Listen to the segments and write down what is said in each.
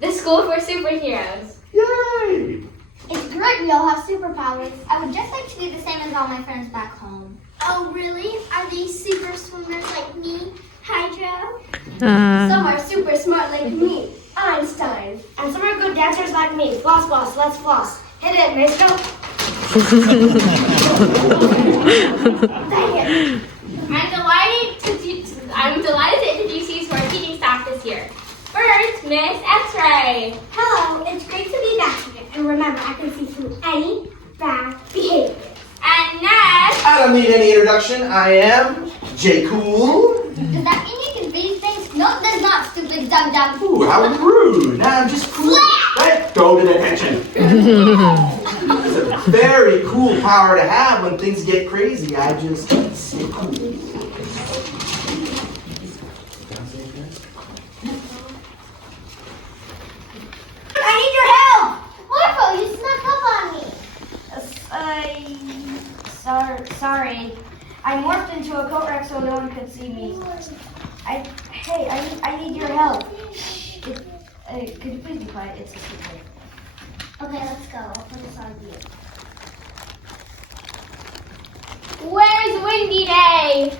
the school for superheroes. Yay! It's great we all have superpowers. I would just like to be the same as all my friends back home. Oh, really? Are these super swimmers like me, Hydro? Some are super smart like me, Einstein. And some are good dancers like me. Floss, floss, let's floss. Hit it, Maestro. Dang it. I'm delighted to introduce you to our teaching staff this year. First, Miss X-Ray. Hello, it's great to be back again. And remember, I can see through any bad behavior. And next, I don't need any introduction. I am J. Cool. Does that mean you can read things? No, it does not, stupid dum-dum. Ooh, how rude. Nah, I'm just cool. Let go to detention. It's a very cool power to have when things get crazy. I just stay cool. I need your help! Marco, you snuck up on me. Sorry. I morphed into a coat rack so no one could see me. I need your help. Could you please be quiet? It's a secret. Okay, let's go. I'll put this on you. where's Windy Day?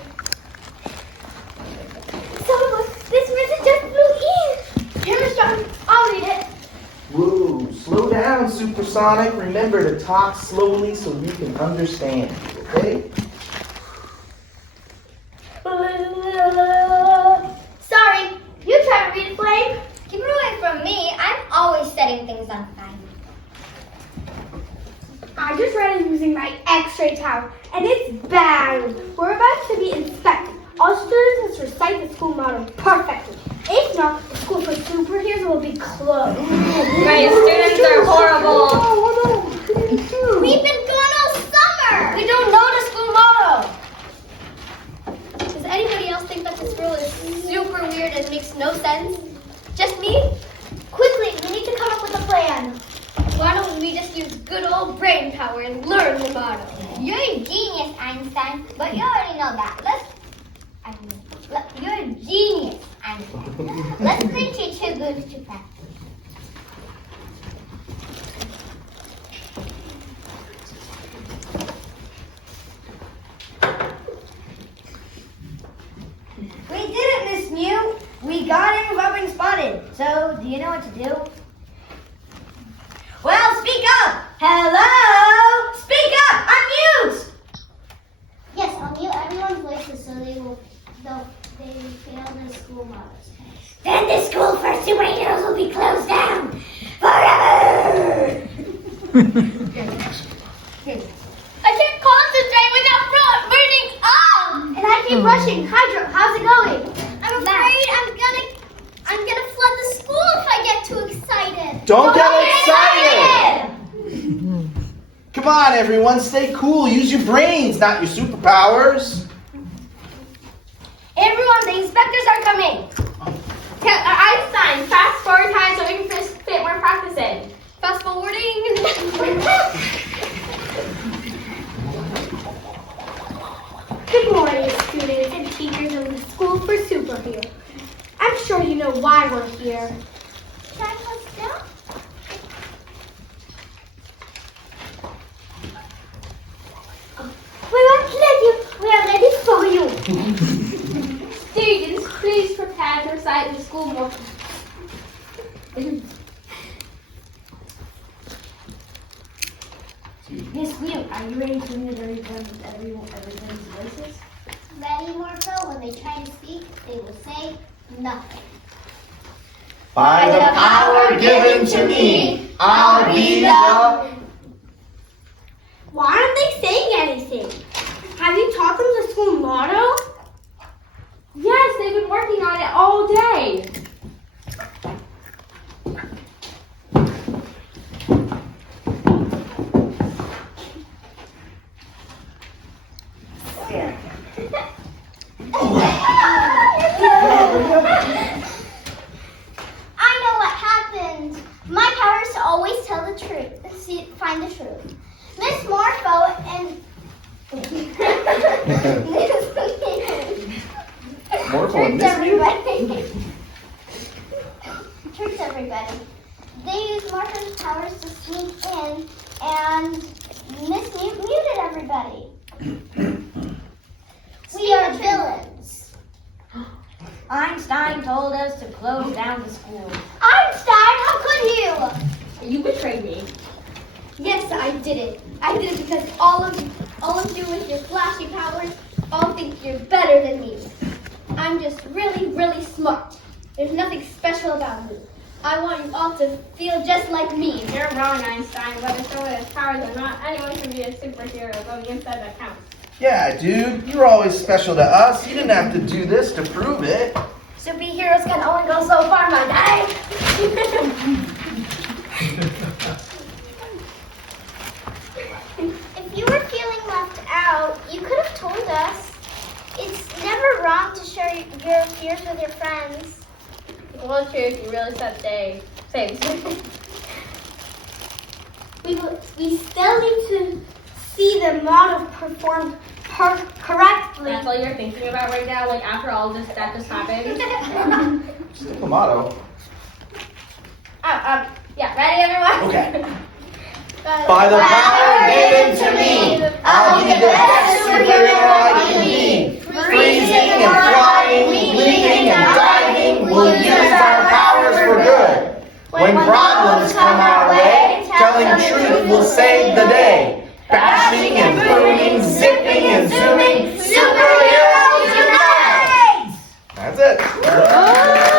This message just flew in. Here, Miss John. I'll read it. Whoa, slow down, Supersonic. Remember to talk slowly so we can understand, okay? Sorry. You try to read it, Flame. Keep it away from me. I'm always setting things on fire. I just read it using my X-ray tower, and it's bad. We're about to be inspected. All students must recite the school motto perfectly. If not, the school for superheroes will be closed. My students are horrible. We've been gone all summer. We don't know the school motto. Does anybody else think that this rule is super weird and makes no sense? Just me? Quickly, we need to come up with a plan. Why don't we just use good old brain power and learn the motto? You're a genius, Einstein, but you already know that. You're a genius, Einstein. Let's bring Teacher Goose to practice. We did it, Miss Mew. We got in without being spotted. So, do you know what to do? Well, speak up. Hello? Speak up. Unmute. Yes, I'll mute everyone's voices so they fail their school models. Then the school for superheroes will be closed down forever. I can't concentrate without burning up. And I keep rushing. Hydro, how's it going? I'm afraid I'm gonna flood the school if I get too excited. Don't get excited! Come on, everyone, stay cool. Use your brains, not your superpowers. Everyone, the inspectors are coming. Einstein, fast forward time so we can fit more practice in. Fast forwarding. Good morning, students and teachers of the School for Superhero. I'm sure you know why we're here. Can I close down? We won't let you. We are ready for you. Students, please prepare to recite the school motto. Miss Mew, are you ready to read everybody's voices? Ready, Morpho? When they try to speak, they will say nothing. By the power given to me, I'll be the... Why aren't they saying anything? Have you taught them the school motto? Yes, they've been working on it all day. I know what happened. My power is to always tell the truth, find the truth. Miss Morpho and Morpho and Miss Mew? everybody. tricks everybody. They used Martha's powers to sneak in, and Miss muted everybody. We are villains. Einstein told us to close down the school. Einstein, how could you? You betrayed me. Yes, I did it. I did it because all of you with your flashy powers all think you're better than me. I'm just really, really smart. There's nothing special about me. I want you all to feel just like me. You're wrong, Einstein. Whether someone has powers or not, anyone can be a superhero. Go against that counts. Yeah, dude, you're always special to us. You didn't have to do this to prove it. Superheroes can only go so far, my guy. If you were feeling left out, you could have told us. It's never wrong to share your fears with your friends. Well, true if you really said they. Same. We still need to see the model performed correctly. That's all you're thinking about right now, like after all this that just happened. Just the motto. Yeah, ready everyone? Okay. By the power given to me, I'll be the best superhero I can be. Freezing and flying, bleeding and diving, we'll use our powers for good. When problems come our way, telling truth will save the day. Bashing and pruning, zipping and zooming, superheroes unite! That's it.